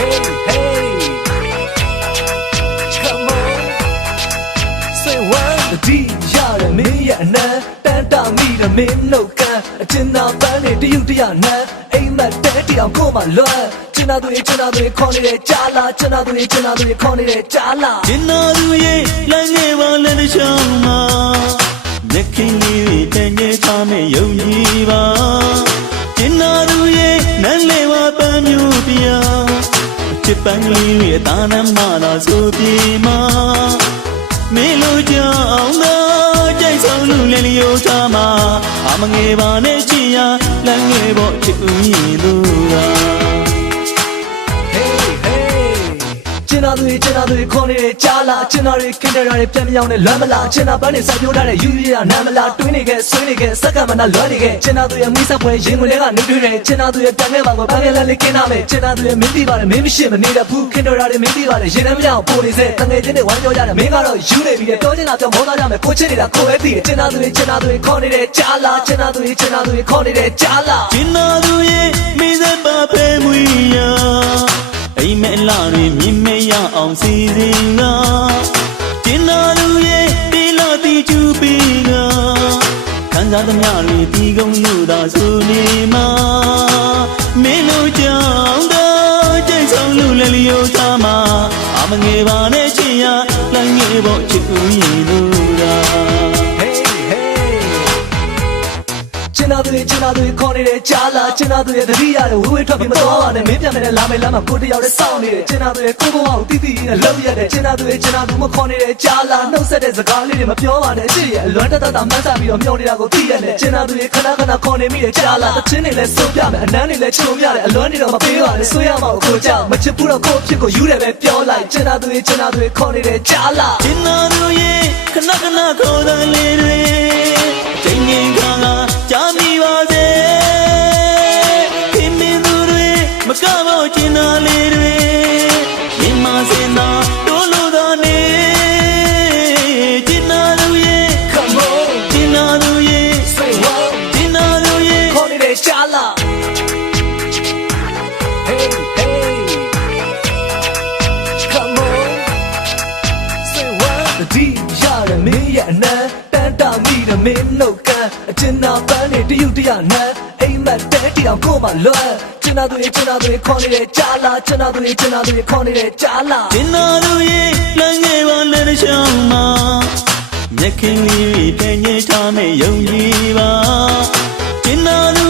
Hey hey come on say what the D ရတယ်မင်းရဲ့အနံတန်တာမိတယ်မင်းနှုတ်ကန်းအချင်းသာပန်းနေတရုတ်တရနန်းအိမ်မက်တဲတီအောင်ကိုမှလွမ်းကျင်နာသူခေါ်နေတဲ့ကြားလာကျင်နာသူခေါ်နေတဲ့ကြားလာကျင်နာသူရဲ့လမ်းငယ်ပါလက်တစ်ချောင်းမှာမျက်ခင်းလေးတန်ငယ်ထားမဲ့ယုံကြည်ပါကျင်နာသူရဲ့နန်းလေးပါပန်းမျိုးတရားချစ်ပန်းလေးရဲ့တာနမ်းမှသာဆိုပြေမှာမင်းလိုကြောင်သာကြိုက်ဆုံးလူလည်းလျောထားမှာအမငယ်ပါနဲ့ချစ်ရလမ်းငယ်ပေါ်ချစ်ဦးရင်လို့ရာကျင်နာသူခေါ်နေတဲ့ကြားလာကျင်နာတွေခင်းတဲ့ရာတွေပြန်မရောက်နဲ့လွမ်းမလားကျင်နာပန်းတွေစိုက်ပြိုးထားတဲ့ယူရနာမလားတွင်းနေခဲ့ဆွေးနေခဲ့စက္ကမနာလွမ်းနေခဲ့ကျင်နာသူရဲ့မိဆက်ပွဲရင်ဝင်တွေကနေတွေ့တယ်ကျင်နာသူရဲ့ပြန်ခဲ့ပါကိုပန်းခဲ့လက်လေးခင်းထားမယ်ကျင်နာသူရဲ့မင်းသိပါတယ်မင်းမရှိမနေတဲ့ဘူးခင်းတဲ့ရာတွေမင်းသိပါတယ်ရင်ထဲမကြောက်ပို့နေစေတငယ်ချင်းတွေဝိုင်းပြောကြတယ်မင်းကတော့ယူနေပြီတဲ့တောကျင်လာပြောမောသားကြမယ်ကိုချစ်နေတာကိုပဲသိတယ်ကျင်နာသူခေါ်နေတဲ့ကြားလာကျင်နာသူခေါ်နေတဲ့ကြားလာကျင်နာသူရဲ့မိဆက်ပါဖဲမွေရအိမ်မဲလာတွေမြင်မဲရအောင်စီစဉ်ကကျင်နာသူရဲ့ဒီလာတီကျူပေးကခံစားသမျှတွေဒီကုန်းလို့သာဆိုနေမှာမင်းတို့ကြောင့်တော့ကြိတ်ဆုံးလူလည်းလျောထားမှာအမငယ်ပါနဲ့ချစ်ရလမ်းငယ်ဖို့ချစ်ဦးရင်လို့ရာကျင်နာသူခေါ်နေတဲ့ကြားလာကျင်နာသူရဲ့တတိယတဲ့ဝေးထွက်ပြီးမတော်ပါနဲ့မင်းပြန်မယ်လာမယ်လမ်းမှာကိုတယောက်တည်းစောင့်နေတယ်ကျင်နာသူရဲ့ကိုဘဝကိုတိတိနဲ့လောက်ရတယ်ကျင်နာသူမခေါ်နေတဲ့ကြားလာနှုတ်ဆက်တဲ့စကားလေးတွေမပြောပါနဲ့အစ်ရဲ့အလွမ်းတတမှန်းစားပြီးတော့မျောနေတာကိုသိရတယ်ကျင်နာသူရဲ့ခဏခေါ်နေမိတဲ့ကြားလာတချင်းတွေလည်းစိုးပြမယ်အနမ်းတွေလည်းချုံရတယ်အလွမ်းတွေတော့မပေးပါနဲ့ဆွေးရမှာကိုကြောက်မချစ်ဘူးတော့ကိုအဖြစ်ကိုယူတယ်ပဲပြောလိုက်ကျင်နာသူခေါ်နေတဲ့ကြားလာကျင်နာသူရဲ့ခဏခေါ်တဲ့လေးတွေချိန်ငင်ခါကြားမိပါစေခင်မင်းသူတွေမကဖို့ကျင်နာလေးတွေမြင်မစင်သာတိုးလို့သာနေကျင်နာသူရဲ့ Come on ကျင်နာသူရဲ့ Say what ကျင်နာသူရဲ့ခေါ်နေတဲ့ကြားလာ Hey hey Come on Say what the D ရတယ်မင်းရဲ့အနံတန်တာမိတယ်မင်းနှုတ်ကန်းအချင်းသာပန်းနေတရုတ်တရနန်းအိမ်မက်တဲတီအောင်ကိုမှလွမ်းကျင်နာသူခေါ်နေတဲ့ကြားလာကျင်နာသူခေါ်နေတဲ့ကြားလာကျင်နာသူရဲ့လမ်းငယ်ပါလက်တစ်ချောင်းမှာမျက်ခင်းလေးတန်ငယ်ထားမဲ့ယုံကြည်ပါကျင်နာသူ